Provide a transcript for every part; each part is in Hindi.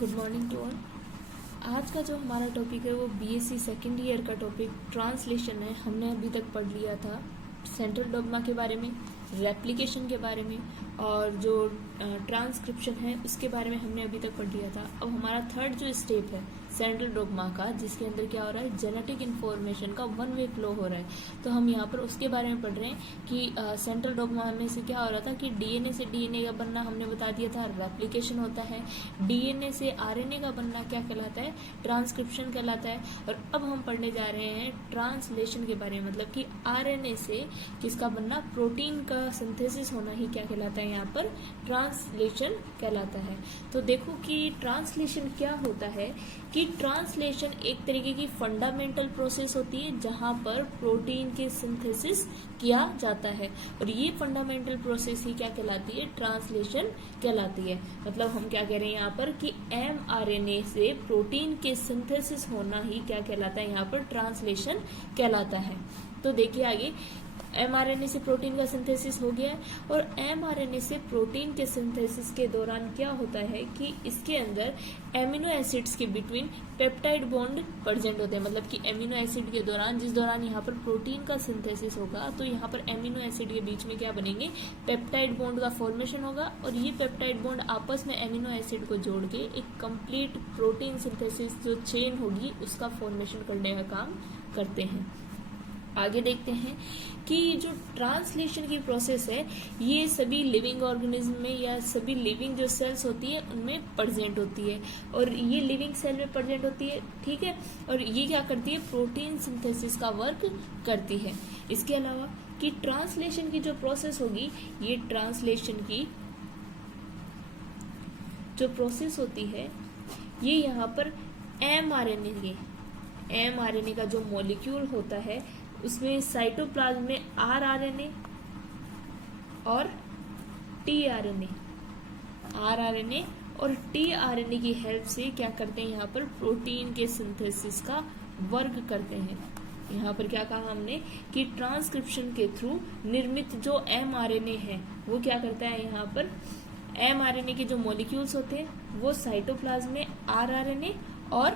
Good morning to all. आज का जो हमारा टॉपिक है वो बीएससी सेकेंड ईयर का टॉपिक ट्रांसलेशन है। हमने अभी तक पढ़ लिया था सेंट्रल डॉग्मा के बारे में, रेप्लिकेशन के बारे में और जो ट्रांसक्रिप्शन है उसके बारे में हमने अभी तक पढ़ लिया था। अब हमारा थर्ड जो स्टेप है सेंट्रल डॉग्मा का, जिसके अंदर क्या हो रहा है, जेनेटिक इन्फॉर्मेशन का वन वे फ्लो हो रहा है। तो हम यहाँ पर उसके बारे में पढ़ रहे हैं कि सेंट्रल डॉग्मा में से क्या हो रहा था कि डीएनए से डीएनए का बनना हमने बता दिया था, रेप्लिकेशन होता है। डीएनए से आरएनए का बनना क्या कहलाता है, ट्रांसक्रिप्शन कहलाता है। और अब हम पढ़ने जा रहे हैं ट्रांसलेशन के बारे में, मतलब कि आरएनए से किसका बनना, प्रोटीन का सिंथेसिस होना ही क्या कहलाता है, यहाँ पर ट्रांसलेशन कहलाता है। तो देखो कि ट्रांसलेशन क्या होता है कि ट्रांसलेशन एक तरीके की फंडामेंटल प्रोसेस होती है जहां पर प्रोटीन के सिंथेसिस किया जाता है, और ये फंडामेंटल प्रोसेस ही क्या कहलाती है, ट्रांसलेशन कहलाती है। मतलब हम क्या कह रहे हैं यहाँ पर कि एमआरएनए से प्रोटीन के सिंथेसिस होना ही क्या कहलाता है, यहाँ पर ट्रांसलेशन कहलाता है। तो देखिए आगे, एमआरएनए से प्रोटीन का सिंथेसिस हो गया है, और एमआरएनए से प्रोटीन के सिंथेसिस के दौरान क्या होता है कि इसके अंदर एमिनो एसिड्स के बिटवीन पेप्टाइड बॉन्ड प्रेजेंट होते हैं। मतलब कि एमिनो एसिड के दौरान, जिस दौरान यहाँ पर प्रोटीन का सिंथेसिस होगा, तो यहाँ पर एमिनो एसिड के बीच में क्या बनेंगे, पेप्टाइड बॉन्ड का फॉर्मेशन होगा, और ये पेप्टाइड बॉन्ड आपस में एमिनो एसिड को जोड़ के एक कंप्लीट प्रोटीन सिंथेसिस जो चेन होगी उसका फॉर्मेशन करने का काम करते हैं। आगे देखते हैं कि जो ट्रांसलेशन की प्रोसेस है ये सभी लिविंग ऑर्गेनिज्म में या सभी लिविंग जो सेल्स होती है उनमें प्रेजेंट होती है, और ये लिविंग सेल में प्रेजेंट होती है, ठीक है। और ये क्या करती है, प्रोटीन सिंथेसिस का वर्क करती है। इसके अलावा कि ट्रांसलेशन की जो प्रोसेस होगी, ये ट्रांसलेशन की जो प्रोसेस होती है ये यहाँ पर एमआरएनए का जो मॉलिक्यूल होता है उसमें साइटोप्लाज्म में आरआरएनए और टीआरएनए और टीआरएनए की हेल्प से क्या करते हैं, यहाँ पर प्रोटीन के सिंथेसिस का वर्क करते हैं। यहाँ पर क्या कहा हमने कि ट्रांसक्रिप्शन के थ्रू निर्मित जो एमआरएनए है वो क्या करता है, यहाँ पर एमआरएनए के जो मॉलिक्यूल्स होते हैं वो साइटोप्लाज्म में आरआरएनए और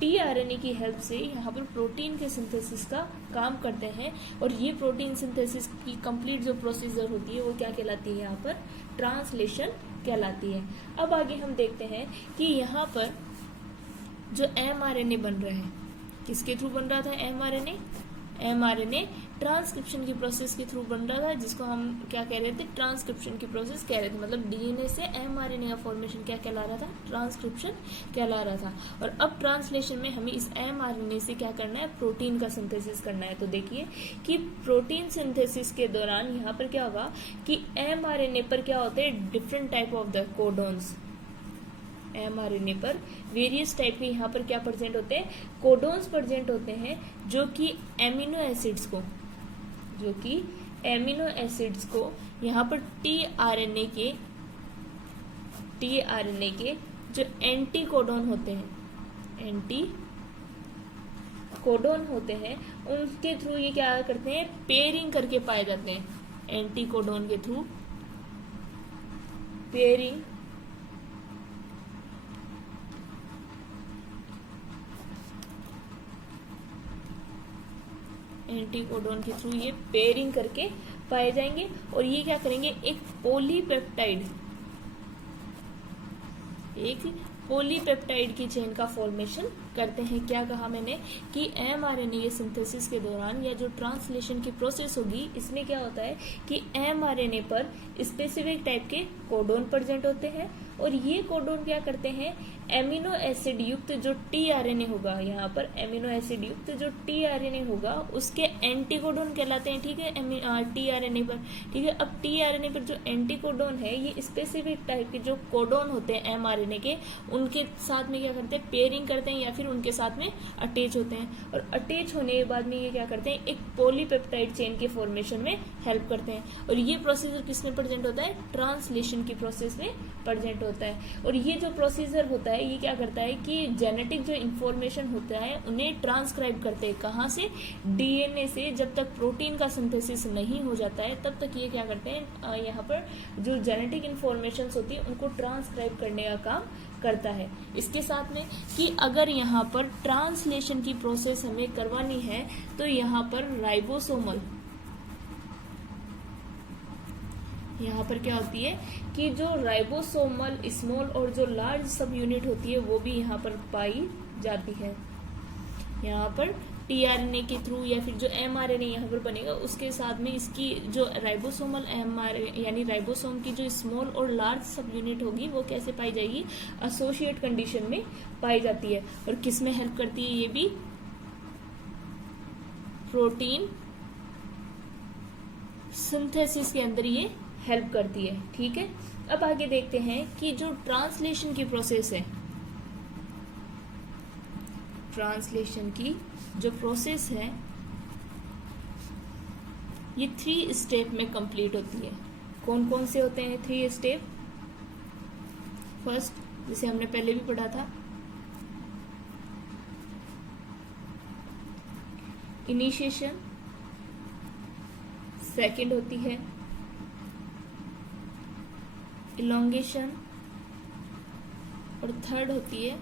टीआरएनए की हेल्प से यहाँ पर प्रोटीन के सिंथेसिस का काम करते हैं। और ये प्रोटीन सिंथेसिस की कंप्लीट जो प्रोसीजर होती है वो क्या कहलाती है, यहाँ पर ट्रांसलेशन कहलाती है। अब आगे हम देखते हैं कि यहाँ पर जो एमआरएनए बन रहा है किसके थ्रू बन रहा था, एमआरएनए ट्रांसक्रिप्शन की प्रोसेस के थ्रू बन रहा था, जिसको हम क्या कह रहे थे, ट्रांसक्रिप्शन की प्रोसेस कह रहे थे। मतलब डीएनए से एमआरएनए का फॉर्मेशन क्या कहला रहा था, ट्रांसक्रिप्शन कहला रहा था। और अब ट्रांसलेशन में हमें इस एमआरएनए से क्या करना है, प्रोटीन का सिंथेसिस करना है। तो देखिए कि प्रोटीन सिंथेसिस के दौरान यहाँ पर क्या होगा कि एमआरएनए पर क्या होते हैं, different type of the codons. MRNA पर वेरियस टाइप के यहाँ पर क्या प्रेजेंट होते हैं, कोडॉन्स प्रेजेंट होते हैं, जो कि एमिनो एसिड्स को यहाँ पर टीआरएनए के जो एंटी कोडॉन होते हैं उनके थ्रू ये क्या करते हैं, पेयरिंग करके पाए जाते हैं। एंटी कोडॉन के थ्रू पेयरिंग एंटीकोडॉन के थ्रू ये पेयरिंग करके पाए जाएंगे, और ये क्या करेंगे, एक पॉलीपेप्टाइड की चेन का फॉर्मेशन करते हैं। क्या कहा मैंने कि एमआरएनए सिंथेसिस के दौरान या जो ट्रांसलेशन की प्रोसेस होगी इसमें क्या होता है कि एमआरएनए पर स्पेसिफिक टाइप के कोडॉन प्रेजेंट होते हैं, और ये कोडॉन क्या करते हैं, एमिनो एसिड युक्त जो टीआरएनए होगा, यहाँ पर एमिनो एसिड युक्त जो टीआरएनए होगा उसके एंटीकोडॉन कहलाते हैं, ठीक है, टीआरएनए पर, ठीक है। अब टीआरएनए पर जो एंटीकोडॉन है ये स्पेसिफिक टाइप के जो कोडॉन होते हैं एमआरएनए के, उनके साथ में क्या करते हैं, पेयरिंग करते हैं या फिर फिर उनके साथ में अटैच होते हैं, और अटैच होने के बाद में ये क्या करते हैं, एक पॉलीपेप्टाइड चेन के फॉर्मेशन में हेल्प करते हैं। और ये प्रोसीजर किसमें प्रेजेंट होता है, ट्रांसलेशन की प्रोसेस में प्रेजेंट होता है। और ये जो प्रोसीजर होता है ये क्या करता है कि जेनेटिक जो इंफॉर्मेशन होता है उन्हें ट्रांसक्राइब करते हैं, कहाँ से, डीएनए से। जब तक प्रोटीन का सिंथेसिस नहीं हो जाता है तब तक ये क्या करते हैं, यहाँ पर जो जेनेटिक इंफॉर्मेशन होती है उनको ट्रांसक्राइब करने का काम करता है। इसके साथ में कि अगर यहाँ पर ट्रांसलेशन की प्रोसेस हमें करवानी है तो यहाँ पर राइबोसोमल, यहाँ पर क्या होती है कि जो राइबोसोमल स्मॉल और जो लार्ज सब यूनिट होती है वो भी यहाँ पर पाई जाती है। यहाँ पर टीआरएनए के थ्रू या फिर जो एमआरएनए यहाँ पर बनेगा उसके साथ में इसकी जो राइबोसोमल एमआरएनए यानी राइबोसोम की जो स्मॉल और लार्ज सब यूनिट होगी वो कैसे पाई जाएगी, एसोसिएट कंडीशन में पाई जाती है। और किस में हेल्प करती है, ये भी प्रोटीन सिंथेसिस के अंदर ये हेल्प करती है। ठीक है, अब आगे देखते हैं कि जो ट्रांसलेशन की प्रोसेस है, ट्रांसलेशन की जो प्रोसेस है ये 3 स्टेप में कंप्लीट होती है। कौन कौन से होते हैं 3 स्टेप? फर्स्ट, जिसे हमने पहले भी पढ़ा था, इनिशिएशन। सेकंड होती है इलोंगेशन, और थर्ड होती है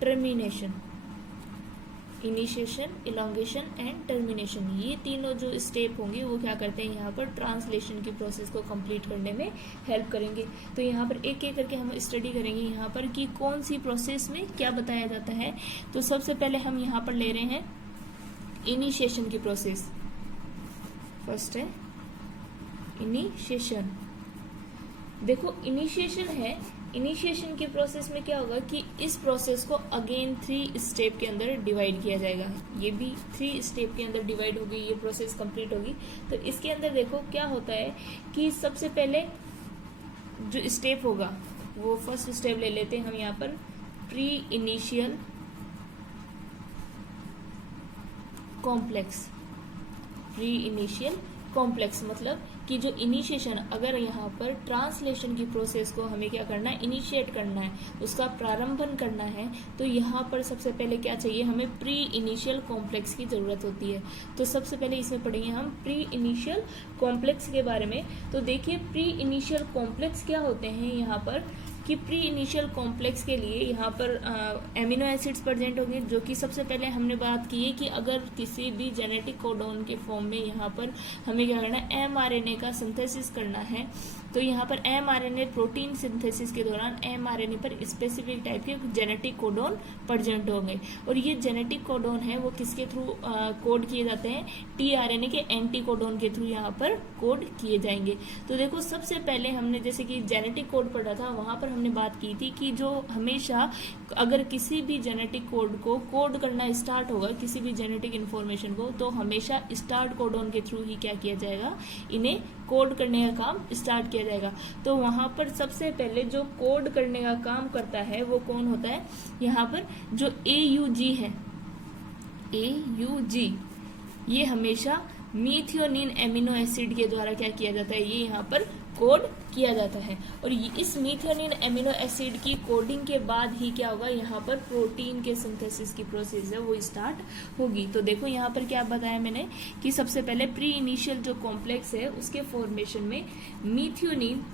termination. Initiation, elongation and termination, ये तीनों जो स्टेप होंगे वो क्या करते हैं, यहाँ पर ट्रांसलेशन की प्रोसेस को कंप्लीट करने में हेल्प करेंगे। तो यहाँ पर एक एक करके हम स्टडी करेंगे यहाँ पर कि कौन सी प्रोसेस में क्या बताया जाता है। तो सबसे पहले हम यहाँ पर ले रहे हैं इनिशिएशन की प्रोसेस। फर्स्ट है इनिशिएशन। देखो इनिशिएशन है, इनिशिएशन की प्रोसेस में क्या होगा कि इस प्रोसेस को अगेन 3 स्टेप के अंदर डिवाइड किया जाएगा। ये भी 3 स्टेप के अंदर डिवाइड होगी, ये प्रोसेस कंप्लीट होगी। तो इसके अंदर देखो क्या होता है कि सबसे पहले जो स्टेप होगा वो फर्स्ट स्टेप ले लेते हैं हम यहाँ पर, pre initial complex. Pre initial complex मतलब कि जो इनिशिएशन, अगर यहाँ पर ट्रांसलेशन की प्रोसेस को हमें क्या करना है, इनिशिएट करना है, उसका प्रारंभन करना है, तो यहाँ पर सबसे पहले क्या चाहिए, हमें प्री इनिशियल कॉम्प्लेक्स की ज़रूरत होती है। तो सबसे पहले इसमें पढ़ेंगे हम प्री इनिशियल कॉम्प्लेक्स के बारे में। तो देखिए प्री इनिशियल कॉम्प्लेक्स क्या होते हैं यहाँ पर, कि प्री इनिशियल कॉम्प्लेक्स के लिए यहाँ पर एमिनो एसिड्स प्रेजेंट होंगे, जो कि सबसे पहले हमने बात की है कि अगर किसी भी जेनेटिक कोडोन के फॉर्म में यहाँ पर हमें क्या करना है, एमआरएनए का सिंथेसिस करना है, तो यहाँ पर एमआरएनए प्रोटीन सिंथेसिस के दौरान एमआरएनए पर स्पेसिफिक टाइप के जेनेटिक कोडोन प्रेजेंट होंगे। और ये जेनेटिक कोडोन है वो किसके थ्रू कोड किए जाते हैं, टीआरएनए के एंटी कोडोन के थ्रू यहाँ पर कोड किए जाएंगे। तो देखो सबसे पहले हमने जैसे कि जेनेटिक कोड पढ़ा था, वहां पर हमने बात की थी कि जो हमेशा अगर किसी भी जेनेटिक कोड को कोड करना स्टार्ट होगा, किसी भी जेनेटिक इन्फॉर्मेशन को, तो हमेशा स्टार्ट कोडोन के थ्रू ही क्या किया जाएगा, इन्हें कोड करने का काम स्टार्ट किया जाएगा। तो वहां पर सबसे पहले जो कोड करने का काम करता है वो कौन होता है, यहाँ पर जो AUG है, AUG, ये हमेशा मीथियोनिन एमिनो एसिड के द्वारा क्या किया जाता है, ये यहाँ पर कोड किया जाता है। और इस मीथियोनिन एमिनो एसिड की कोडिंग के बाद ही क्या होगा, यहाँ पर प्रोटीन के सिंथेसिस की प्रोसेस है वो स्टार्ट होगी। तो देखो यहाँ पर क्या बताया मैंने कि सबसे पहले प्री इनिशियल जो कॉम्प्लेक्स है उसके फॉर्मेशन में मीथियोनिन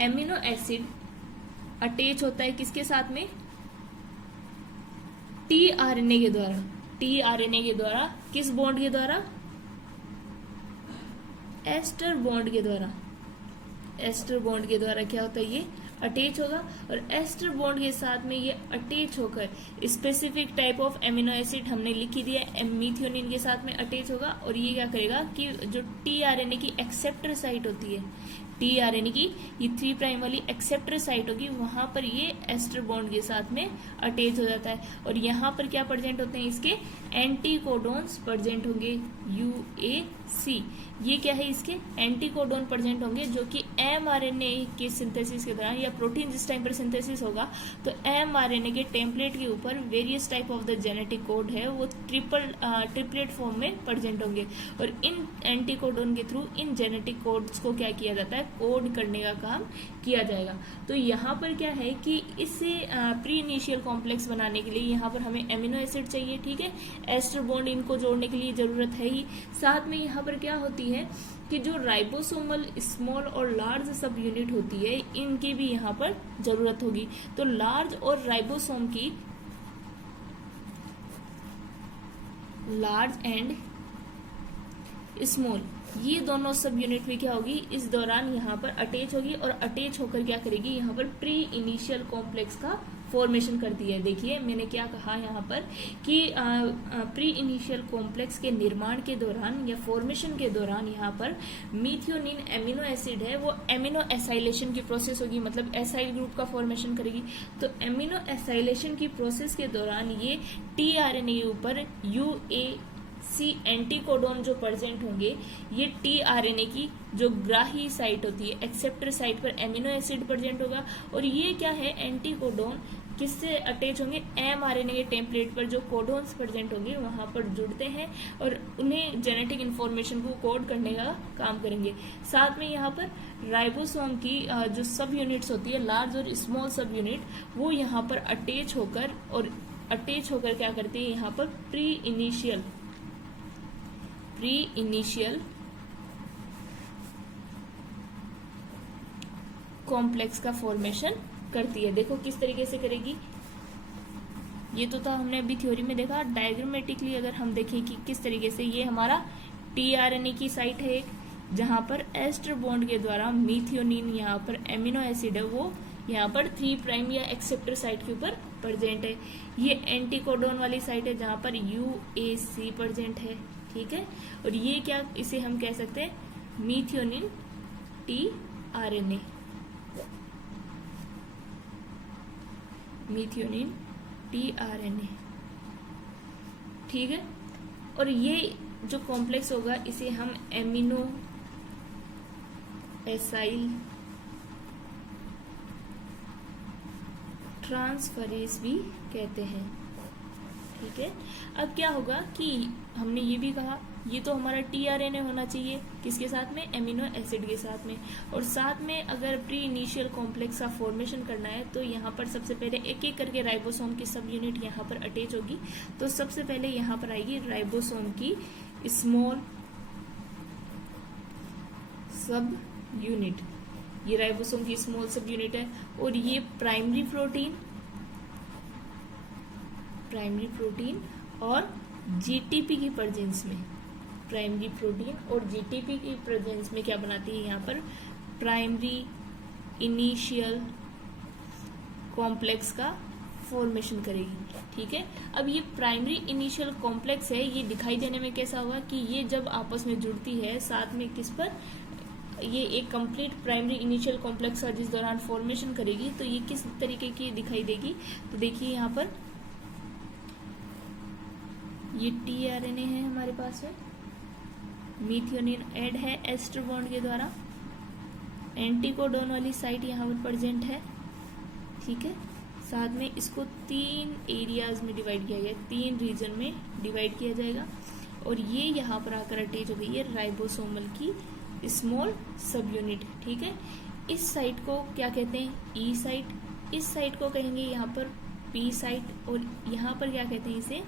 एमिनो एसिड अटैच होता है किसके साथ में, टीआरएनए के द्वारा। टीआरएनए के द्वारा किस बॉन्ड के द्वारा, एस्टर बॉन्ड के द्वारा। एस्टर बॉन्ड के द्वारा क्या होता है, ये अटैच होगा। और एस्टर बॉन्ड के साथ में ये अटैच होकर specific type of amino acid हमने लिख ही दिया, मीथियोनिन के साथ में अटैच होगा। और ये क्या करेगा कि जो टीआरएनए की एक्सेप्टर साइट होती है, टीआरएनए की ये 3 प्राइम वाली एक्सेप्टर साइट होगी, वहां पर ये एस्टर बॉन्ड के साथ में अटैच हो जाता है। और यहाँ पर क्या प्रेजेंट होते हैं, इसके एंटीकोडोन्स प्रेजेंट होंगे, यूएसी। ये क्या है, इसके एंटीकोडोन प्रेजेंट होंगे जो कि एमआरएनए के सिंथेसिस के दौरान या प्रोटीन जिस टाइम पर सिंथेसिस होगा तो एमआरएनए के टेम्पलेट के ऊपर various type of the genetic code है वो ट्रिपलेट फॉर्म में प्रेजेंट होंगे। और इन एंटीकोडोन के थ्रू इन जेनेटिक कोड्स को क्या किया जाता है, कोड करने का काम किया जाएगा। तो यहाँ पर क्या है कि इससे प्री इनिशियल कॉम्प्लेक्स बनाने के लिए यहाँ पर हमें एमिनो एसिड चाहिए, ठीक है, एस्टर बॉन्ड इनको जोड़ने के लिए जरूरत है ही। साथ में यहाँ पर क्या होती है कि जो राइबोसोमल स्मॉल और लार्ज सब यूनिट होती है इनकी भी यहाँ पर जरूरत होगी। तो लार्ज और राइबोसोम की, लार्ज एंड स्मॉल, ये दोनों सब यूनिट भी क्या होगी, इस दौरान यहाँ पर अटैच होगी और अटैच होकर क्या करेगी, यहाँ पर प्री इनिशियल कॉम्प्लेक्स का फॉर्मेशन करती है। देखिए मैंने क्या कहा यहाँ पर कि प्री इनिशियल कॉम्प्लेक्स के निर्माण के दौरान या फॉर्मेशन के दौरान यहाँ पर मीथियोनिन एमिनो एसिड है वो एमिनो एसाइलेशन की प्रोसेस होगी, मतलब एसाइल ग्रुप का फॉर्मेशन करेगी। तो एमिनो एसाइलेशन की प्रोसेस के दौरान ये टीआरएनए के ऊपर यूएसी एंटीकोडोन जो प्रेजेंट होंगे, ये टीआरएनए की जो ग्राही साइट होती है, एक्सेप्टर साइट पर एमिनो एसिड प्रेजेंट होगा। और ये क्या है, एंटीकोडोन किससे अटैच होंगे, एमआरएनए के टेम्पलेट पर जो कोडोन्स प्रेजेंट होंगे वहां पर जुड़ते हैं और उन्हें जेनेटिक इन्फॉर्मेशन को कोड करने का काम करेंगे। साथ में यहाँ पर राइबोसोम की जो सब यूनिट्स होती है, लार्ज और स्मॉल सब यूनिट, वो यहाँ पर अटैच होकर क्या करती है, यहाँ पर प्री इनिशियल कॉम्प्लेक्स का फॉर्मेशन करती है। देखो किस तरीके से करेगी, ये तो था हमने अभी थ्योरी में देखा। डायग्रामेटिकली अगर हम देखें कि किस तरीके से, ये हमारा टीआरएनए की साइट है एक, जहां पर एस्टर बॉन्ड के द्वारा मीथियोनिन यहाँ पर एमिनो एसिड है वो यहाँ पर 3 प्राइम या एक्सेप्टर साइट के ऊपर प्रेजेंट है। ये एंटीकोडोन वाली साइट है जहां पर यूएसी प्रेजेंट है, ठीक है। और ये क्या, इसे हम कह सकते हैं मीथियोनिन टीआरएनए, मीथियोनिन टीआरएनए, ठीक है। और ये जो कॉम्प्लेक्स होगा इसे हम एमिनो एसाइल ट्रांसफरेज भी कहते हैं, ठीक है। अब क्या होगा कि हमने ये भी कहा ये तो हमारा टीआरएनए होना चाहिए, किसके साथ में, एमिनो एसिड के साथ में। और साथ में अगर प्री इनिशियल कॉम्प्लेक्स का फॉर्मेशन करना है तो यहाँ पर सबसे पहले एक एक करके राइबोसोम की सब यूनिट यहाँ पर अटैच होगी। तो सबसे पहले यहाँ पर आएगी राइबोसोम की स्मॉल सब यूनिट, ये राइबोसोम की स्मॉल सब यूनिट है। और ये प्राइमरी प्रोटीन और जीटीपी की प्रेजेंस में, प्राइमरी प्रोटीन और जीटीपी की प्रेजेंस में क्या बनाती है, यहाँ पर प्राइमरी इनिशियल कॉम्प्लेक्स का फॉर्मेशन करेगी, ठीक है। अब ये प्राइमरी इनिशियल कॉम्प्लेक्स है, ये दिखाई देने में कैसा होगा कि ये जब आपस में जुड़ती है साथ में किस पर, ये एक कंप्लीट प्राइमरी इनिशियल कॉम्प्लेक्स का जिस दौरान फॉर्मेशन करेगी तो ये किस तरीके की दिखाई देगी। तो देखिए यहाँ पर ये टीआरएनए है हमारे पास में, मीथियोनिन ऐड है एस्टर बॉन्ड के द्वारा, एंटीकोडोन वाली साइट यहाँ पर प्रेजेंट है, ठीक है। साथ में इसको 3 एरियाज में डिवाइड किया गया, 3 रीजन में डिवाइड किया जाएगा। और ये यहाँ पर आकर अटैच हो गई है राइबोसोमल की स्मॉल सब यूनिट, ठीक है। इस साइट को क्या कहते हैं, ई साइट, इस साइट को कहेंगे यहाँ पर पी साइट, और यहाँ पर क्या कहते हैं इसे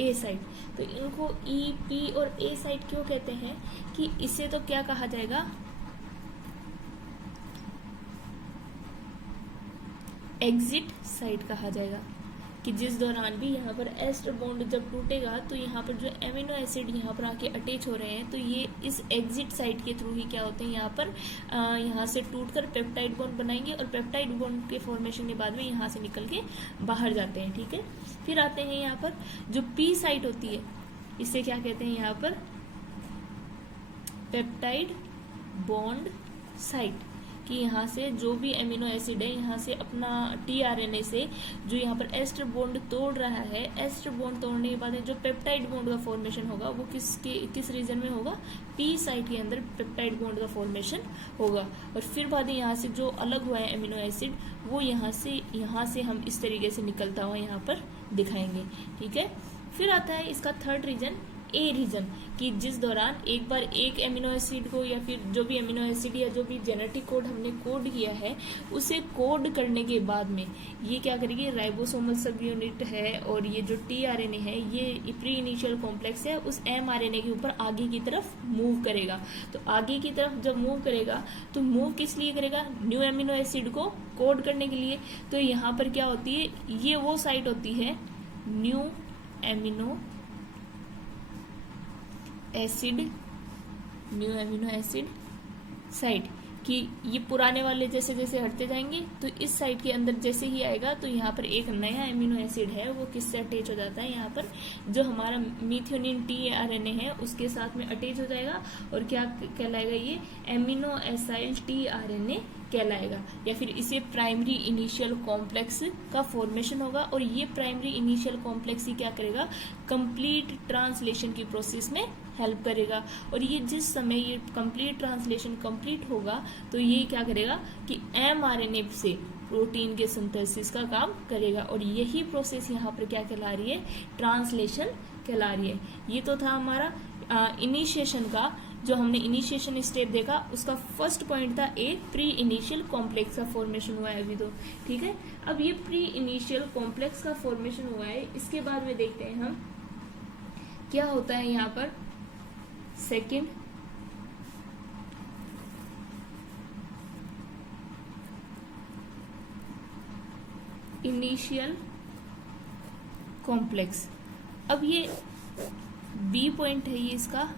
ए साइट। तो इनको ई, पी और ए साइट क्यों कहते हैं कि इसे तो क्या कहा जाएगा, एग्जिट साइट कहा जाएगा, कि जिस दौरान भी यहाँ पर एस्टर बॉन्ड जब टूटेगा तो यहाँ पर जो एमिनो एसिड यहाँ पर आके अटैच हो रहे हैं तो ये इस एग्जिट साइट के थ्रू ही क्या होते हैं, यहाँ पर यहाँ से टूटकर पेप्टाइड बॉन्ड बनाएंगे और पेप्टाइड बॉन्ड के फॉर्मेशन के बाद में यहाँ से निकल के बाहर जाते हैं, ठीक है। फिर आते हैं यहाँ पर जो पी साइट होती है, इसे क्या कहते हैं यहाँ पर पेप्टाइड बॉन्ड साइट कि यहाँ से जो भी एमिनो एसिड है यहाँ से अपना टीआरएनए से जो यहाँ पर एस्टर बॉन्ड तोड़ रहा है, एस्टर बॉन्ड तोड़ने के बाद जो पेप्टाइड बॉन्ड का फॉर्मेशन होगा वो किस रीजन में होगा, पी साइट के अंदर पेप्टाइड बॉन्ड का फॉर्मेशन होगा। और फिर बाद यहाँ से जो अलग हुआ है एमिनो एसिड वो यहाँ से हम इस तरीके से निकलता हुआ यहाँ पर दिखाएंगे। ठीक है, फिर आता है इसका थर्ड रीजन, ए रीजन, कि जिस दौरान एक बार एक एमिनो एसिड को या फिर जो भी एमिनो एसिड या जो भी जेनेटिक कोड हमने कोड किया है उसे कोड करने के बाद में ये क्या करेगी, राइबोसोमल सब यूनिट है और ये जो टीआरएनए है ये प्री इनिशियल कॉम्प्लेक्स है उस एमआरएनए के ऊपर आगे की तरफ मूव करेगा। तो आगे की तरफ जब मूव करेगा तो मूव किस लिए करेगा, न्यू एमिनो एसिड को कोड करने के लिए। तो यहाँ पर क्या होती है, ये वो साइट होती है न्यू एमिनो एसिड साइट, कि ये पुराने वाले जैसे जैसे हटते जाएंगे तो इस साइट के अंदर जैसे ही आएगा तो यहाँ पर एक नया एमिनो एसिड है वो किससे अटैच हो जाता है, यहाँ पर जो हमारा मीथियोनिन टीआरएनए है उसके साथ में अटैच हो जाएगा और क्या कहलाएगा, ये एमिनो एसाइल टीआरएनए कहलाएगा, या फिर इसे प्राइमरी इनिशियल कॉम्प्लेक्स का फॉर्मेशन होगा। और ये प्राइमरी इनिशियल कॉम्प्लेक्स ही क्या करेगा, कंप्लीट ट्रांसलेशन की प्रोसेस में हेल्प करेगा। और ये जिस समय ये कंप्लीट ट्रांसलेशन कंप्लीट होगा तो ये क्या करेगा कि एमआरएनए से प्रोटीन के सिंथेसिस का काम करेगा। और यही प्रोसेस यहाँ पर क्या कहला रही है, ट्रांसलेशन कहला रही है। ये तो था हमारा इनिशिएशन का, जो हमने इनिशिएशन स्टेप देखा उसका फर्स्ट पॉइंट था एक प्री इनिशियल कॉम्प्लेक्स का फॉर्मेशन हुआ है अभी तो। ठीक है, अब ये प्री इनिशियल कॉम्प्लेक्स का फॉर्मेशन हुआ है, इसके बाद में देखते हैं हम क्या होता है यहाँ पर। Second, initial complex. अब ये बी पॉइंट है ये इसका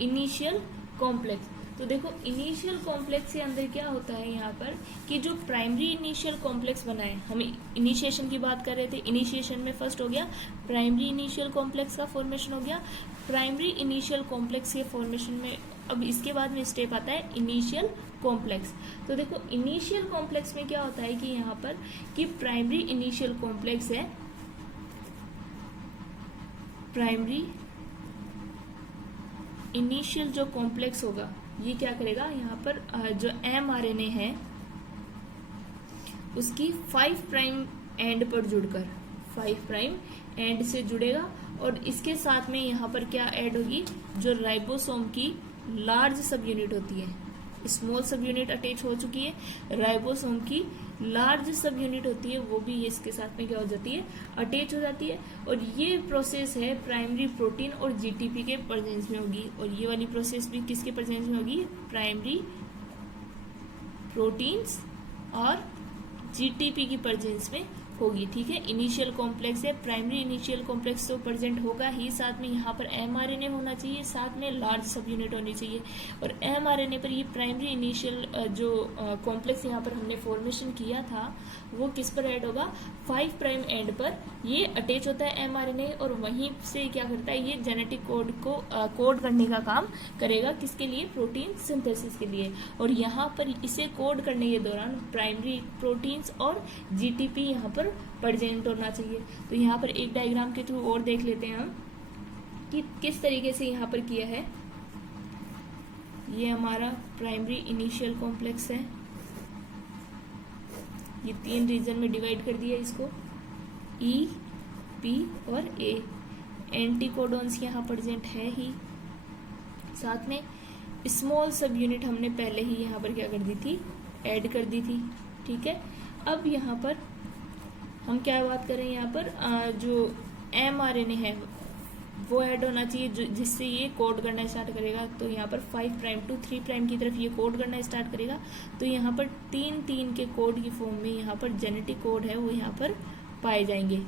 इनिशियल कॉम्प्लेक्स। तो देखो इनिशियल कॉम्प्लेक्स के अंदर क्या होता है यहाँ पर कि जो प्राइमरी इनिशियल कॉम्प्लेक्स बना है, हम इनिशिएशन की बात कर रहे थे, इनिशिएशन में फर्स्ट हो गया प्राइमरी इनिशियल कॉम्प्लेक्स का फॉर्मेशन हो गया। प्राइमरी इनिशियल कॉम्प्लेक्स के फॉर्मेशन में अब इसके बाद में स्टेप आता है इनिशियल कॉम्प्लेक्स। तो देखो इनिशियल कॉम्प्लेक्स में क्या होता है कि यहाँ पर कि प्राइमरी इनिशियल कॉम्प्लेक्स है, प्राइमरी इनिशियल जो कॉम्प्लेक्स होगा ये क्या करेगा, यहाँ पर जो एमआरएनए है उसकी 5 प्राइम एंड पर जुड़कर 5 प्राइम एंड से जुड़ेगा और इसके साथ में यहाँ पर क्या ऐड होगी, जो राइबोसोम की लार्ज सब यूनिट होती है, स्मॉल सब यूनिट अटैच हो चुकी है, राइबोसोम की लार्ज सब यूनिट होती है वो भी इसके साथ में क्या हो जाती है, अटैच हो जाती है। और ये प्रोसेस है प्राइमरी प्रोटीन और जीटीपी के प्रेजेंस में होगी, और ये वाली प्रोसेस भी किसके प्रेजेंस में होगी, प्राइमरी प्रोटीन्स और जीटीपी की प्रेजेंस में होगी। ठीक है, इनिशियल कॉम्प्लेक्स है, प्राइमरी इनिशियल कॉम्प्लेक्स तो प्रेजेंट होगा ही, साथ में यहाँ पर एमआरएनए होना चाहिए, साथ में लार्ज सब यूनिट होनी चाहिए। और एमआरएनए पर ये प्राइमरी इनिशियल जो कॉम्प्लेक्स यहाँ पर हमने फॉर्मेशन किया था वो किस पर ऐड होगा, 5 प्राइम एंड पर ये अटैच होता है एमआरएनए और वहीं से क्या करता है, ये जेनेटिक कोड को कोड करने का काम करेगा, किसके लिए, प्रोटीन सिंथेसिस के लिए। और यहाँ पर इसे कोड करने के दौरान प्राइमरी प्रोटीन्स और जीटीपी यहाँ पर प्रेजेंट होना चाहिए। तो यहाँ पर एक डायग्राम के थ्रू और देख लेते हैं हम कि किस तरीके से यहाँ पर किया है। ये हमारा प्राइमरी इनिशियल कॉम्प्लेक्स है, ये 3 रीजन में डिवाइड कर दिया इसको, ई, पी और ए। एंटीकोडॉन्स यहाँ प्रेजेंट है ही, साथ में स्मॉल सब यूनिट हमने पहले ही यहाँ पर क्या कर दी थी, ऐड कर दी थी। ठीक है, अब यहाँ पर हम क्या बात करें, यहाँ पर जो एमआरएनए है वो ऐड होना चाहिए जिससे ये कोड करना स्टार्ट करेगा। तो यहाँ पर 5 प्राइम टू 3 प्राइम की तरफ ये कोड करना स्टार्ट करेगा। तो यहाँ पर 3 के कोड की फॉर्म में यहाँ पर जेनेटिक कोड है वो यहाँ पर पाए जाएंगे।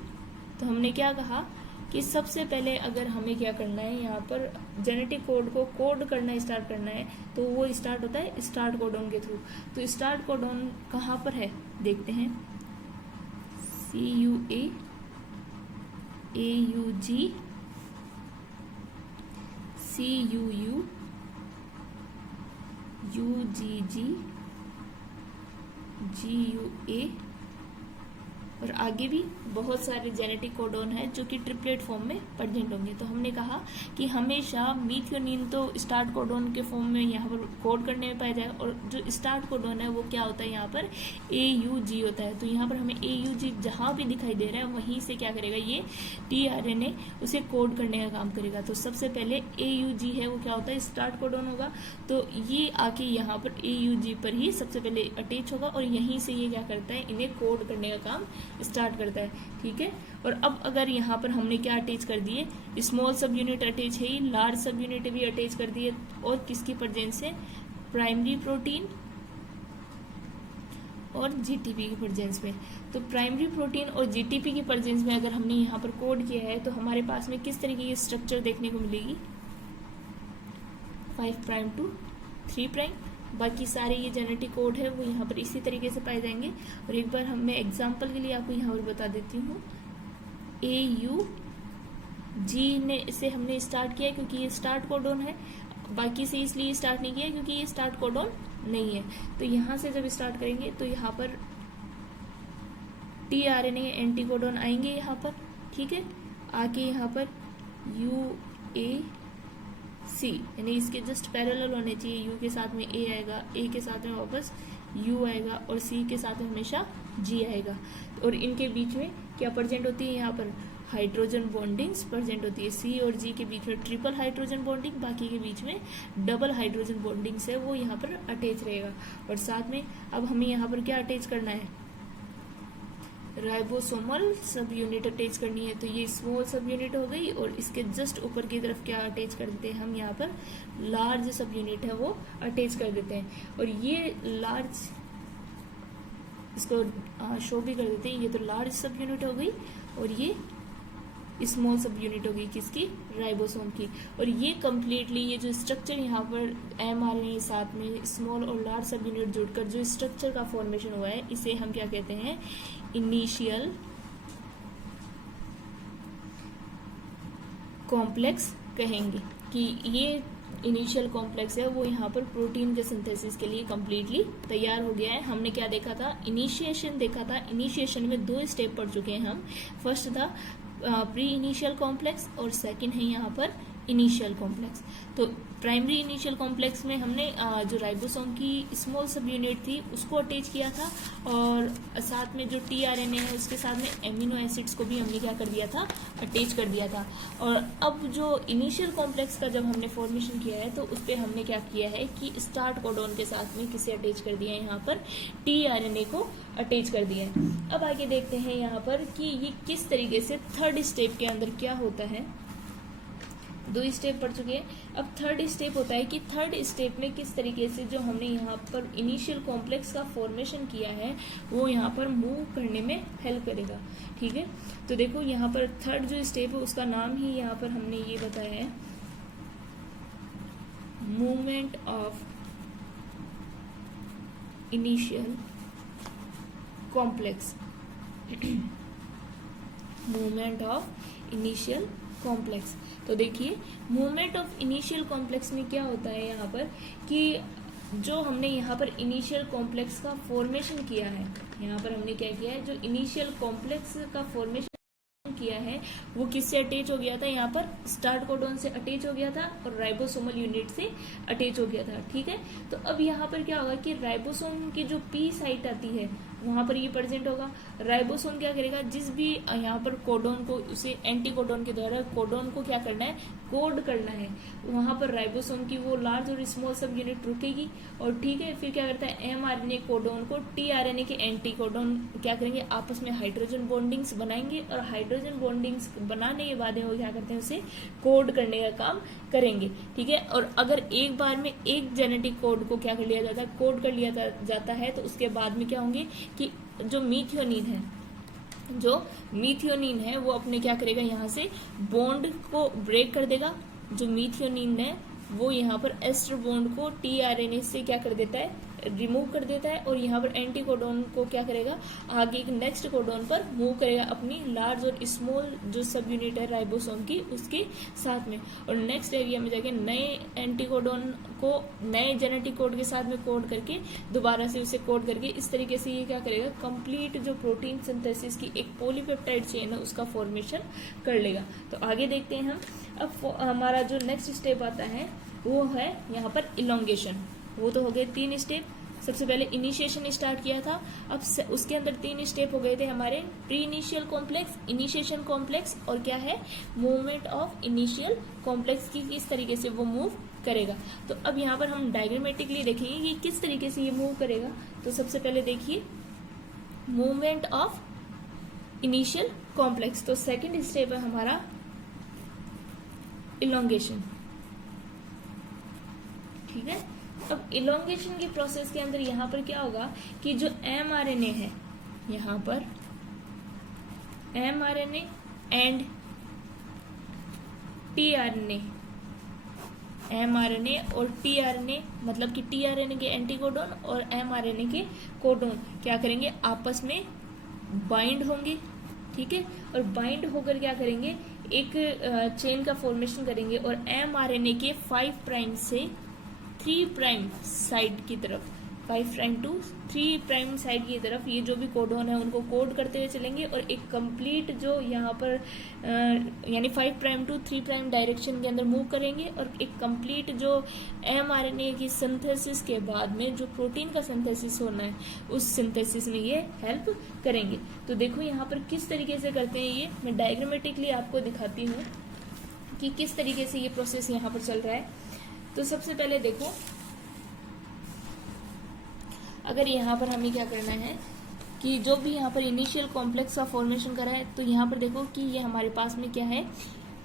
तो हमने क्या कहा कि सबसे पहले अगर हमें क्या करना है, यहाँ पर जेनेटिक कोड को कोड करना स्टार्ट करना है तो वो स्टार्ट होता है स्टार्ट कोडॉन के थ्रू। तो स्टार्ट कोडॉन कहाँ पर है देखते हैं, CUA AUG CUU UGGGUA, और आगे भी बहुत सारे जेनेटिक कोडोन है जो कि ट्रिपलेट फॉर्म में प्रेजेंट होंगे। तो हमने कहा कि हमेशा मीथियोनिन तो स्टार्ट कोडोन के फॉर्म में यहाँ पर कोड करने में पाया जाएगा, और जो स्टार्ट कोडोन है वो क्या होता है, यहाँ पर AUG होता है। तो यहाँ पर हमें AUG जहाँ भी दिखाई दे रहा है वहीं से क्या करेगा, ये tRNA उसे कोड करने का काम करेगा। तो सबसे पहले AUG है वो क्या होता है, स्टार्ट कोडोन होगा, तो ये आके यहाँ पर AUG पर ही सबसे पहले अटैच होगा और यहीं से ये क्या करता है, इन्हें कोड करने का काम स्टार्ट करता है। ठीक है, और अब अगर यहाँ पर हमने क्या अटैच कर दिए, स्मॉल सब यूनिट अटैच है, लार्ज सब यूनिट भी अटैच कर दिए, और किसकी प्रेजेंस है, प्राइमरी प्रोटीन और जीटीपी की प्रेजेंस में। तो प्राइमरी प्रोटीन और जीटीपी की प्रेजेंस में अगर हमने यहाँ पर कोड किया है तो हमारे पास में किस तरीके की स्ट्रक्चर देखने को मिलेगी, 5 प्राइम टू 3 प्राइम। बाकी सारे ये जेनेटिक कोड है वो यहाँ पर इसी तरीके से पाए जाएंगे। और एक बार मैं एग्जांपल के लिए आपको यहाँ पर बता देती हूँ, AUG ने से हमने स्टार्ट किया क्योंकि ये स्टार्ट कोडोन है, बाकी से इसलिए स्टार्ट नहीं किया क्योंकि ये स्टार्ट कोडोन नहीं है। तो यहाँ से जब स्टार्ट करेंगे तो यहाँ पर tRNA एंटी कोडोन आएंगे यहाँ पर, ठीक है, आके यहाँ पर UAC यानी इसके जस्ट पैरेलल होने चाहिए, U के साथ में A आएगा, A के साथ में वापस U आएगा और C के साथ में हमेशा G आएगा। और इनके बीच में क्या प्रेजेंट होती है, यहाँ पर हाइड्रोजन बॉन्डिंग्स प्रेजेंट होती है। C और G के बीच में ट्रिपल हाइड्रोजन बॉन्डिंग, बाकी के बीच में डबल हाइड्रोजन बॉन्डिंग्स है वो यहाँ पर अटैच रहेगा। और साथ में अब हमें यहाँ पर क्या अटैच करना है, राइबोसोमल सब यूनिट अटैच करनी है। तो ये स्मॉल सब यूनिट हो गई, और इसके जस्ट ऊपर की तरफ क्या अटैच कर देते हैं हम, यहाँ पर लार्ज सब यूनिट है वो अटैच कर देते हैं। और ये लार्ज इसको शो भी कर देते हैं, ये तो लार्ज सब यूनिट हो गई और ये स्मॉल सब यूनिट हो गई किसकी, राइबोसोम की। और ये कम्प्लीटली ये जो स्ट्रक्चर यहाँ पर mRNA साथ में स्मॉल और लार्ज सब यूनिट जुड़कर जो स्ट्रक्चर का फॉर्मेशन हुआ है, इसे हम क्या कहते हैं, इनिशियल कॉम्प्लेक्स कहेंगे। कि ये इनिशियल कॉम्प्लेक्स है वो यहाँ पर प्रोटीन के सिंथेसिस के लिए कम्प्लीटली तैयार हो गया है। हमने क्या देखा था, इनिशिएशन देखा था। इनिशिएशन में 2 स्टेप पढ़ चुके हैं हम। फर्स्ट था प्री इनिशियल कॉम्प्लेक्स और सेकंड है यहाँ पर इनिशियल कॉम्प्लेक्स। तो प्राइमरी इनिशियल कॉम्प्लेक्स में हमने जो राइबोसोम की स्मॉल सब यूनिट थी उसको अटैच किया था, और साथ में जो tRNA है उसके साथ में एमिनो एसिड्स को भी हमने क्या कर दिया था, अटैच कर दिया था। और अब जो इनिशियल कॉम्प्लेक्स का जब हमने फॉर्मेशन किया है तो उस पर हमने क्या किया है कि स्टार्ट कोडोन के साथ में किसे अटैच कर दिया है, यहाँ पर tRNA को अटैच कर दिया है। अब आगे देखते हैं यहाँ पर कि ये किस तरीके से थर्ड स्टेप के अंदर क्या होता है। 2 स्टेप पढ़ चुके हैं, अब थर्ड स्टेप होता है कि थर्ड स्टेप में किस तरीके से जो हमने यहाँ पर इनिशियल कॉम्प्लेक्स का फॉर्मेशन किया है वो यहाँ पर मूव करने में हेल्प करेगा। ठीक है, तो देखो यहाँ पर थर्ड जो स्टेप है उसका नाम ही यहाँ पर हमने ये बताया है, movement of initial complex. Movement of initial complex. तो देखिए मूवमेंट ऑफ इनिशियल कॉम्प्लेक्स में क्या होता है यहाँ पर कि जो हमने यहाँ पर इनिशियल कॉम्प्लेक्स का फॉर्मेशन किया है, यहाँ पर हमने क्या किया है, जो इनिशियल कॉम्प्लेक्स का फॉर्मेशन किया है वो किससे अटैच हो गया था, यहाँ पर स्टार्ट कोडोन से अटैच हो गया था और राइबोसोमल यूनिट से अटैच हो गया था। ठीक है, तो अब यहाँ पर क्या होगा कि राइबोसोम की जो पी साइट आती है वहां पर ये प्रेजेंट होगा। राइबोसोम क्या करेगा, जिस भी यहाँ पर कोडोन को उसे एंटी कोडोन के द्वारा कोडोन को क्या करना है, कोड करना है, वहां पर राइबोसोम की वो लार्ज और स्मॉल सब यूनिट रुकेगी। और ठीक है, फिर क्या करता है, mRNA कोडोन को tRNA के एंटी कोडोन क्या करेंगे, आपस में हाइड्रोजन बॉन्डिंग्स बनाएंगे, और हाइड्रोजन बॉन्डिंग्स बनाने के बाद वो क्या करते हैं, उसे कोड करने का काम करेंगे। ठीक है, और अगर एक बार में एक जेनेटिक कोड को क्या कर लिया जाता है, कोड कर लिया जाता है, तो उसके बाद में क्या होंगे कि जो मीथियोनिन है वो अपने क्या करेगा, यहाँ से बॉन्ड को ब्रेक कर देगा। जो मीथियोनिन है वो यहाँ पर एस्टर बॉन्ड को tRNA से क्या कर देता है, रिमूव कर देता है और यहाँ पर एंटी कोडोन को क्या करेगा, आगे एक नेक्स्ट कोडोन पर मूव करेगा अपनी लार्ज और स्मॉल जो सब यूनिट है राइबोसोम की उसके साथ में, और नेक्स्ट एरिया में जाके नए एंटी कोडोन को नए जेनेटिक कोड के साथ में कोड करके दोबारा से उसे कोड करके इस तरीके से ये क्या करेगा, कंप्लीट जो प्रोटीन सिंथेसिस की एक पॉलीपेप्टाइड चेन है उसका फॉर्मेशन कर लेगा। तो आगे देखते हैं हम। अब हमारा जो नेक्स्ट स्टेप आता है वो है यहाँ पर इलोंगेशन। वो तो हो गए 3 स्टेप। सबसे पहले इनिशिएशन स्टार्ट किया था, अब उसके अंदर 3 स्टेप हो गए थे हमारे, pre initial complex, initiation complex और क्या है, मूवमेंट ऑफ इनिशियल कॉम्प्लेक्स की किस तरीके से वो मूव करेगा। तो अब यहाँ पर हम डायग्रामेटिकली देखेंगे कि किस तरीके से ये मूव करेगा। तो सबसे पहले देखिए मूवमेंट ऑफ इनिशियल कॉम्प्लेक्स, तो सेकंड स्टेप है हमारा इलोंगेशन, ठीक है। अब इलोंगेशन की प्रोसेस के अंदर यहाँ पर क्या होगा कि जो mRNA है, यहाँ पर mRNA एंड tRNA, mRNA और tRNA मतलब कि tRNA के एंटीकोडोन और mRNA के कोडोन क्या करेंगे, आपस में बाइंड होंगे, ठीक है। और बाइंड होकर क्या करेंगे, एक चेन का फॉर्मेशन करेंगे और mRNA के 5 प्राइम से 3 प्राइम साइड की तरफ, 5 प्राइम टू 3 प्राइम साइड की तरफ ये जो भी कोडोन है उनको कोड करते हुए चलेंगे और एक कंप्लीट जो यहाँ पर यानी 5 प्राइम टू 3 प्राइम डायरेक्शन के अंदर मूव करेंगे और एक कंप्लीट जो mRNA की सिंथेसिस के बाद में जो प्रोटीन का सिंथेसिस होना है उस सिंथेसिस में ये हेल्प करेंगे। तो देखो यहाँ पर किस तरीके से करते हैं ये, मैं डायग्रामेटिकली आपको दिखाती हूँ कि किस तरीके से ये प्रोसेस यहाँ पर चल रहा है। तो सबसे पहले देखो, अगर यहाँ पर हमें क्या करना है कि जो भी यहाँ पर इनिशियल कॉम्प्लेक्स का फॉर्मेशन करा है, तो यहाँ पर देखो कि ये हमारे पास में क्या है,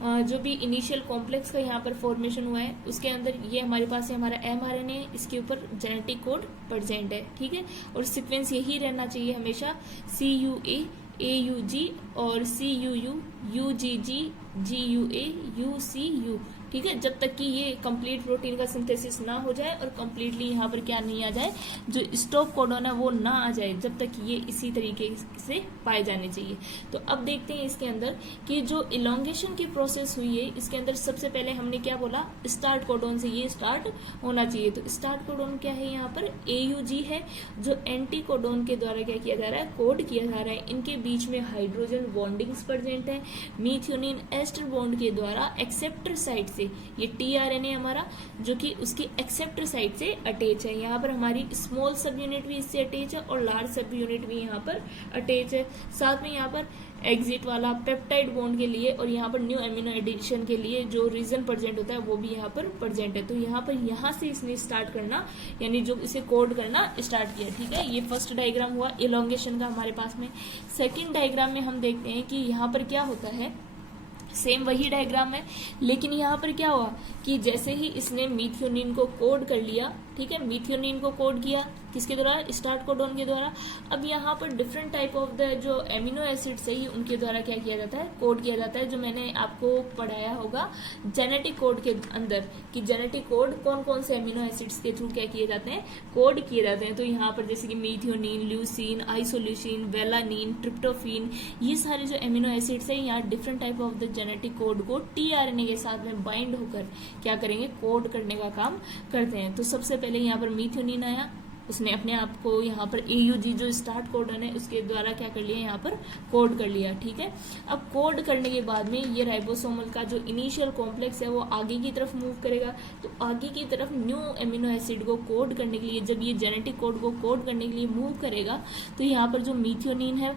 जो भी इनिशियल कॉम्प्लेक्स का यहाँ पर फॉर्मेशन हुआ है उसके अंदर ये हमारे पास है हमारा mRNA, इसके ऊपर जेनेटिक कोड प्रेजेंट है, ठीक है। और सीक्वेंस यही रहना चाहिए हमेशा CUA AUG और CUU UGG GUA UCU, ठीक है, जब तक कि ये कंप्लीट प्रोटीन का सिंथेसिस ना हो जाए और कंप्लीटली यहाँ पर क्या नहीं आ जाए, जो स्टॉप कोडोन है वो ना आ जाए, जब तक ये इसी तरीके से पाए जाने चाहिए। तो अब देखते हैं इसके अंदर कि जो इलोंगेशन की प्रोसेस हुई है इसके अंदर सबसे पहले हमने क्या बोला, स्टार्ट कोडोन से ये स्टार्ट होना चाहिए। तो स्टार्ट कोडोन क्या है, यहाँ पर AUG है जो एंटी कोडोन के द्वारा क्या किया जा रहा है, कोड किया जा रहा है। इनके बीच में हाइड्रोजन बॉन्डिंग्स प्रेजेंट है, मीथियोनिन एस्टर बॉन्ड के द्वारा एक्सेप्टर साइड से ये tRNA हमारा जो कि उसकी एक्सेप्टर साइड से अटैच है। यहाँ पर हमारी स्मॉल सब यूनिट भी इससे अटैच है और लार्ज सब यूनिट भी यहाँ पर अटैच है। साथ में यहाँ पर एग्जिट वाला पेप्टाइड बॉन्ड के लिए और यहाँ पर न्यू एमिनो एडिशन के लिए जो रीजन प्रेजेंट होता है वो भी यहाँ पर प्रेजेंट है। तो यहाँ पर यहाँ से इसने स्टार्ट करना यानी जो इसे कोड करना स्टार्ट किया, ठीक है। ये फर्स्ट डायग्राम हुआ इलोंगेशन का हमारे पास में। सेकेंड डायग्राम में हम देखते हैं कि यहाँ पर क्या होता है, सेम वही डायग्राम है लेकिन यहाँ पर क्या हुआ कि जैसे ही इसने मीथियोनिन को कोड कर लिया, ठीक है, मीथियोनिन को कोड किया किसके द्वारा, स्टार्ट कोडोन के द्वारा। अब यहाँ पर डिफरेंट टाइप ऑफ द जो एमिनो एसिड्स है उनके द्वारा क्या किया जाता है, कोड किया जाता है, जो मैंने आपको पढ़ाया होगा जेनेटिक कोड के अंदर कि जेनेटिक कोड कौन कौन से एमिनो एसिड्स के थ्रू क्या किए जाते हैं, कोड किए जाते हैं। तो यहाँ पर जैसे कि मीथियोनिन, ल्यूसीन, आइसोल्यूसिन, वेलानिन, ट्रिप्टोफिन, ये सारे जो एमिनो एसिड्स है यहाँ different type of the genetic code को tRNA के साथ में बाइंड होकर क्या करेंगे, कोड करने का काम करते हैं। तो सबसे पहले यहाँ पर मीथियोनिन आया, उसने अपने आप को यहाँ पर AUG जो स्टार्ट कोडन है उसके द्वारा क्या कर लिया, यहाँ पर कोड कर लिया, ठीक है। अब कोड करने के बाद में ये राइबोसोमल का जो इनिशियल कॉम्प्लेक्स है वो आगे की तरफ मूव करेगा। तो आगे की तरफ न्यू एमिनो एसिड को कोड करने के लिए, जब ये जेनेटिक कोड को कोड करने के लिए मूव करेगा तो यहाँ पर जो मीथियोनिन है,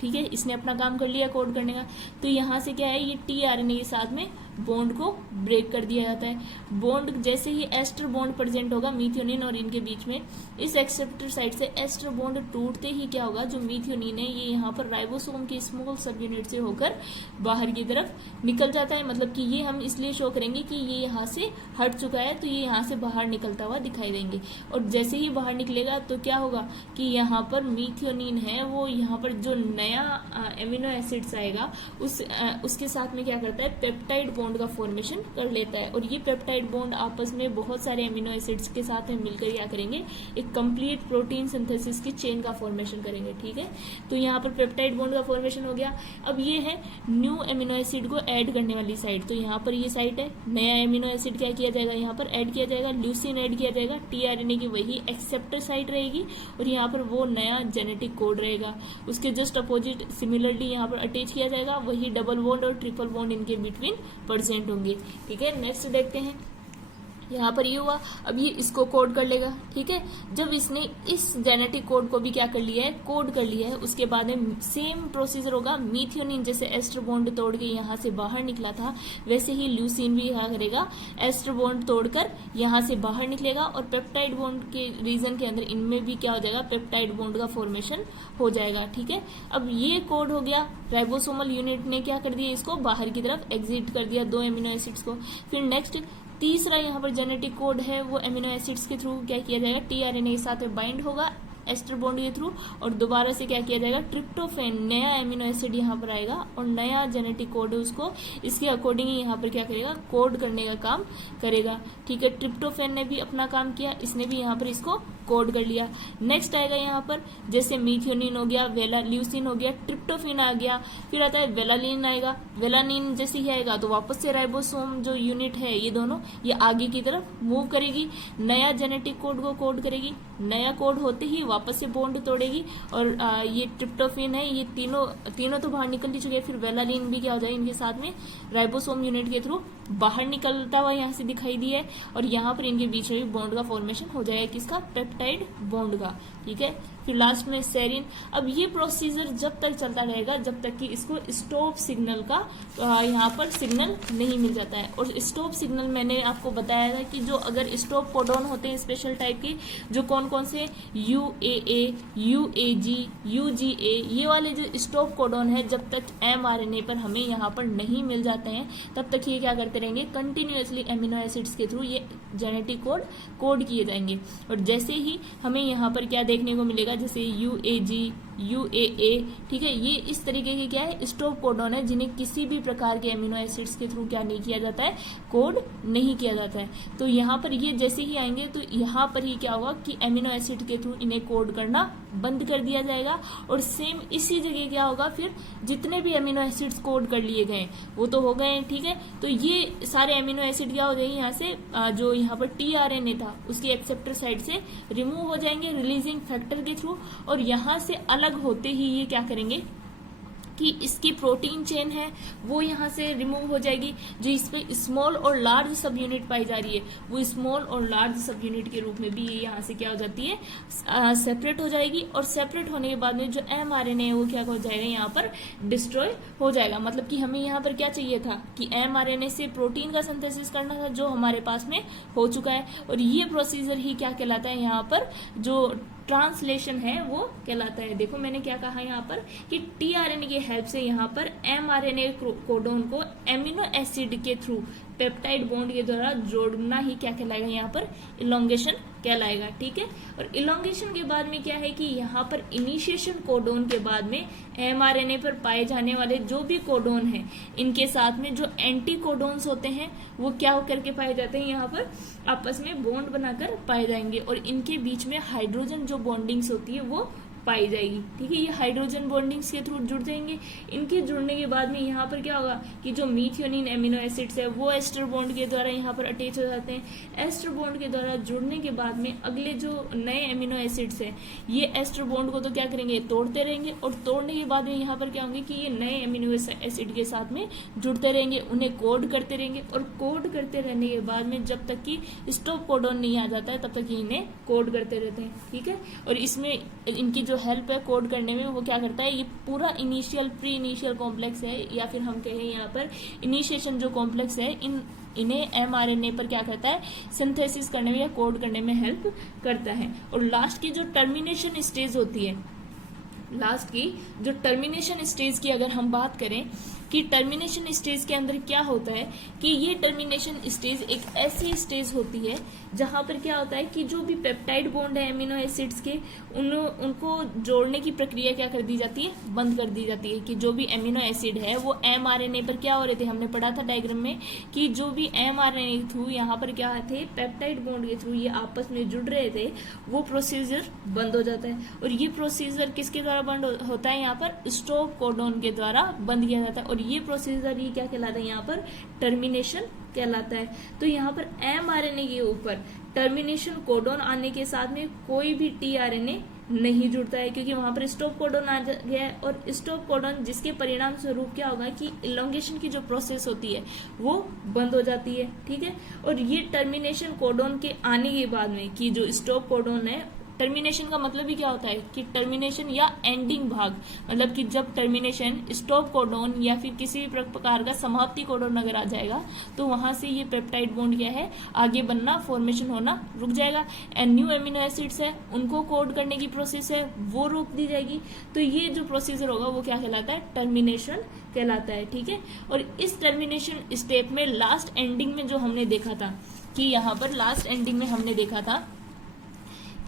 ठीक है, इसने अपना काम कर लिया कोड करने का। तो यहाँ से क्या है, ये tRNA के साथ में बॉन्ड को ब्रेक कर दिया जाता है। बॉन्ड जैसे ही एस्टर बॉन्ड प्रेजेंट होगा मीथियोनिन और इनके बीच में, इस एक्सेप्टर साइड से एस्टर बॉन्ड टूटते ही क्या होगा, जो मीथियोनिन है ये यहाँ पर राइबोसोम के स्मॉल सब यूनिट से होकर बाहर की तरफ निकल जाता है। मतलब कि ये हम इसलिए शो करेंगे कि ये यहाँ से हट चुका है, तो ये यहाँ से बाहर निकलता हुआ दिखाई देंगे। और जैसे ही बाहर निकलेगा तो क्या होगा कि यहाँ पर मीथियोनिन है वो यहाँ पर जो नया एमिनो एसिड्स आएगा उसके साथ में क्या करता है, पेप्टाइड बॉन्ड का फॉर्मेशन कर लेता है। और ये पेप्टाइड बॉन्ड आपस में बहुत सारे एमिनो एसिड्स के साथ में मिलकर क्या करेंगे, एक कंप्लीट प्रोटीन सिंथेसिस की चेन का फॉर्मेशन करेंगे। ठीक है, तो यहाँ पर पेप्टाइड बॉन्ड का फॉर्मेशन हो गया। अब ये है न्यू एमिनो एसिड को ऐड करने वाली साइट। तो यहाँ पर ये साइट है, नया एमिनो एसिड क्या किया जाएगा, यहाँ पर ऐड किया जाएगा, ल्यूसीन ऐड किया जाएगा, टीआरएनए की वही एक्सेप्टर साइट रहेगी और यहाँ पर वो नया जेनेटिक कोड रहेगा। उसके जस्ट अपोजिट सिमिलरली यहाँ पर अटैच किया जाएगा, वही डबल बॉन्ड और ट्रिपल बॉन्ड इनके बिटवीन प्रेजेंट होंगे। ठीक है, नेक्स्ट देखते हैं। यहाँ पर ये हुआ, अब ये इसको कोड कर लेगा। ठीक है, जब इसने इस जेनेटिक कोड को भी क्या कर लिया है, कोड कर लिया है, उसके बाद में सेम प्रोसीजर होगा। मीथियोनिन जैसे एस्टर बॉन्ड तोड़ के यहाँ से बाहर निकला था, वैसे ही ल्यूसीन भी क्या करेगा, एस्टर बॉन्ड तोड़कर यहाँ से बाहर निकलेगा और पेप्टाइड बॉन्ड के रीजन के अंदर इनमें भी क्या हो जाएगा, पेप्टाइड बॉन्ड का फॉर्मेशन हो जाएगा। ठीक है, अब ये कोड हो गया, राइबोसोमल यूनिट ने क्या कर दिया, इसको बाहर की तरफ एग्जिट कर दिया, 2 एमिनो एसिड्स को। फिर नेक्स्ट तीसरा यहाँ पर जेनेटिक कोड है, वो एमिनो एसिड्स के थ्रू क्या किया जाएगा, टीआरएनए के साथ बाइंड होगा एस्टर बॉन्ड के थ्रू और दोबारा से क्या किया जाएगा, ट्रिप्टोफेन नया एमिनो एसिड यहाँ पर आएगा और नया जेनेटिक कोड है उसको इसके अकॉर्डिंग ही यहाँ पर क्या करेगा, कोड करने का काम करेगा। ठीक है, ट्रिप्टोफेन ने भी अपना काम किया, इसने भी यहाँ पर इसको कोड कर लिया। नेक्स्ट आएगा यहाँ पर जैसे मीथियोनिन हो गया, ल्यूसीन हो गया, ट्रिप्टोफेन आ गया, फिर आता है वेलानिन आएगा। वेलानिन जैसे ही आएगा तो वापस से राइबोसोम जो यूनिट है ये दोनों ये आगे की तरफ मूव करेगी, नया जेनेटिक कोड को कोड करेगी, नया कोड होते ही वापस से बॉन्ड तोड़ेगी और ये ट्रिप्टोफेन है, ये तीनों तो बाहर निकल ही चुके हैं। फिर वेलानिन भी क्या हो जाएगा, इनके साथ में राइबोसोम यूनिट के थ्रू बाहर निकलता हुआ यहाँ से दिखाई दिया है और यहाँ पर इनके बीच में भी बॉन्ड का फॉर्मेशन हो जाएगा, किसका, पेप्टाइड बॉन्ड का। ठीक है, फिर लास्ट में सेरिन। अब ये प्रोसीजर जब तक चलता रहेगा जब तक कि इसको स्टॉप सिग्नल का यहाँ पर सिग्नल नहीं मिल जाता है। और स्टॉप सिग्नल मैंने आपको बताया था कि जो अगर स्टॉप कोडॉन होते हैं स्पेशल टाइप के, जो कौन कौन से, UAA, UAG, UGA, ये वाले जो स्टॉप कोडॉन है जब तक mRNA पर हमें यहाँ पर नहीं मिल जाते हैं तब तक ये क्या करते रहेंगे, कंटिन्यूअसली एमिनो एसिड्स के थ्रू ये जेनेटिक कोड किए जाएंगे। और जैसे ही हमें यहाँ पर क्या देखने को मिलेगा, जैसे UAG, UAA, ठीक है, ये इस तरीके के क्या है, स्टॉप कोडॉन है जिन्हें किसी भी प्रकार के एमिनो एसिड्स के थ्रू क्या नहीं किया जाता है, कोड नहीं किया जाता है। तो यहाँ पर ये जैसे ही आएंगे तो यहाँ पर ही क्या होगा कि एमिनो एसिड के थ्रू इन्हें कोड करना बंद कर दिया जाएगा और सेम इसी जगह क्या होगा, फिर जितने भी एमिनो एसिड्स कोड कर लिए गए वो तो हो गए। ठीक है, तो ये सारे एमिनो एसिड क्या हो जाएंगे, यहाँ से जो यहाँ पर टीआरएनए था उसकी एक्सेप्टर साइड से रिमूव हो जाएंगे रिलीजिंग फैक्टर के थ्रू और यहाँ से अलग होते ही ये क्या करेंगे कि इसकी प्रोटीन चेन है वो यहाँ से रिमूव हो जाएगी। जो इसमें स्मॉल और लार्ज सब यूनिट पाई जा रही है वो स्मॉल और लार्ज सब यूनिट के रूप में भी ये यहाँ से क्या हो जाती है, सेपरेट हो जाएगी। और सेपरेट होने के बाद में जो mRNA है वो क्या हो जाएगा, यहाँ पर डिस्ट्रॉय हो जाएगा। मतलब कि हमें यहाँ पर क्या चाहिए था कि mRNA से प्रोटीन का सिंथेसिस करना था जो हमारे पास में हो चुका है। और ये प्रोसीजर ही क्या कहलाता है, यहाँ पर जो ट्रांसलेशन है वो कहलाता है। देखो मैंने क्या कहा यहाँ पर कि टीआरएनए की हेल्प से यहाँ पर mRNA कोडोन को एमिनो एसिड के थ्रू पेप्टाइड बॉन्ड के द्वारा जोड़ना ही क्या कहलाएगा, यहाँ पर इलोंगेशन कहलाएगा। ठीक है, और इलोंगेशन के बाद में क्या है कि यहाँ पर इनिशिएशन कोडोन के बाद में mRNA पर पाए जाने वाले जो भी कोडोन है इनके साथ में जो एंटी कोडोन्स होते हैं वो क्या करके पाए जाते हैं, यहाँ पर आपस में बॉन्ड बनाकर पाए जाएंगे और इनके बीच में हाइड्रोजन जो बॉन्डिंग्स होती है वो पाई जाएगी। ठीक है, ये हाइड्रोजन बॉन्डिंग्स के थ्रू जुड़ जाएंगे। इनके जुड़ने के बाद में यहाँ पर क्या होगा कि जो मीथियोनिन एमिनो एसिड्स है वो एस्टर बॉन्ड के द्वारा यहाँ पर अटैच हो जाते हैं। एस्टर बॉन्ड के द्वारा जुड़ने के बाद में अगले जो नए एमिनो एसिड्स हैं ये एस्टर बॉन्ड को तो क्या करेंगे, तोड़ते रहेंगे और तोड़ने के बाद में यहाँ पर क्या होंगे कि ये नए एमिनो एसिड के साथ में जुड़ते रहेंगे, उन्हें कोड करते रहेंगे और कोड करते रहने के बाद में जब तक कि स्टॉप कोडॉन नहीं आ जाता है तब तक इन्हें कोड करते रहते हैं। ठीक है, और इसमें इनकी जो हेल्प है कोड करने में वो क्या करता है, ये पूरा प्री इनिशियल कॉम्प्लेक्स है या फिर हम कहें यहाँ पर इनिशिएशन जो कॉम्प्लेक्स है इन्हें mRNA पर क्या करता है, सिंथेसिस करने में या कोड करने में हेल्प करता है। और लास्ट की जो टर्मिनेशन स्टेज होती है, लास्ट की जो टर्मिनेशन स्टेज की अगर हम बात करें कि टर्मिनेशन स्टेज के अंदर क्या होता है कि ये टर्मिनेशन स्टेज एक ऐसी स्टेज होती है जहां पर क्या होता है कि जो भी पेप्टाइड बॉन्ड है एमिनो एसिड्स के उनको जोड़ने की प्रक्रिया क्या कर दी जाती है, बंद कर दी जाती है। कि जो भी एमिनो एसिड है वो एमआरएनए पर क्या हो रहे थे, हमने पढ़ा था डायग्राम में कि जो भी एमआरएनए थ्रू यहाँ पर क्या थे, पेप्टाइड बॉन्ड के थ्रू ये आपस में जुड़ रहे थे, वो प्रोसीजर बंद हो जाता है। और ये प्रोसीजर किसके द्वारा बंद होता है, यहाँ पर स्टॉप कोडॉन के द्वारा बंद किया जाता है। और ये प्रोसीजर ये क्या कहलाता है, यहाँ पर टर्मिनेशन कहलाता है। तो यहाँ पर एमआरएनए के ऊपर टर्मिनेशन कोडॉन आने के साथ में कोई भी टीआरएनए नहीं जुड़ता है, क्योंकि वहां पर स्टॉप कोडॉन आ गया है। और स्टॉप कोडॉन जिसके परिणाम स्वरूप क्या होगा कि इलोंगेशन की जो प्रोसेस होती है वो बंद हो जाती है। ठीक है, और ये टर्मिनेशन कोडॉन के आने के बाद में कि जो स्टॉप कोडॉन है, टर्मिनेशन का मतलब ही क्या होता है कि टर्मिनेशन या एंडिंग भाग, मतलब कि जब टर्मिनेशन स्टॉप कोडॉन या फिर किसी भी प्रकार का समाप्ति कोडॉन अगर आ जाएगा तो वहां से ये पेप्टाइड बॉन्ड क्या है, आगे बनना, फॉर्मेशन होना रुक जाएगा। एंड न्यू एमिनो एसिड्स है उनको कोड करने की प्रोसेस है वो रोक दी जाएगी। तो ये जो प्रोसीजर होगा वो क्या कहलाता है, टर्मिनेशन कहलाता है। ठीक है, और इस टर्मिनेशन स्टेप में लास्ट एंडिंग में जो हमने देखा था कि यहाँ पर लास्ट एंडिंग में हमने देखा था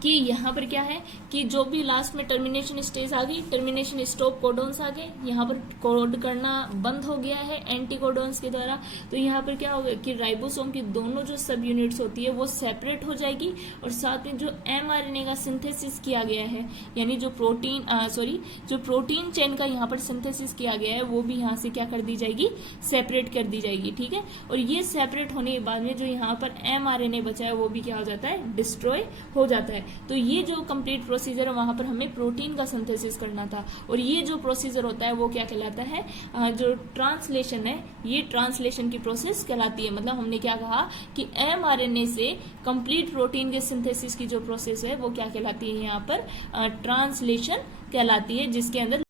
कि यहाँ पर क्या है कि जो भी लास्ट में टर्मिनेशन स्टेज आ गई, टर्मिनेशन स्टॉप कोडॉन्स आ गए, यहाँ पर कोड करना बंद हो गया है एंटी कोडॉन्स के द्वारा। तो यहाँ पर क्या होगा कि राइबोसोम की दोनों जो सब यूनिट्स होती है वो सेपरेट हो जाएगी, और साथ में जो एमआरएनए का सिंथेसिस किया गया है, यानी जो प्रोटीन चेन का यहाँ पर सिंथेसिस किया गया है वो भी यहाँ से क्या कर दी जाएगी, सेपरेट कर दी जाएगी। ठीक है, और ये सेपरेट होने के बाद में जो यहाँ पर एमआरएनए बचा है वो भी क्या हो जाता है, डिस्ट्रॉय हो जाता है। तो ये जो कंप्लीट प्रोसीजर है वहां पर हमें प्रोटीन का सिंथेसिस करना था, और ये जो प्रोसीजर होता है वो क्या कहलाता है, जो ट्रांसलेशन है, ये ट्रांसलेशन की प्रोसेस कहलाती है। मतलब हमने क्या कहा कि एमआरएनए से कंप्लीट प्रोटीन के सिंथेसिस की जो प्रोसेस है वो क्या कहलाती है, यहाँ पर ट्रांसलेशन कहलाती है, जिसके अंदर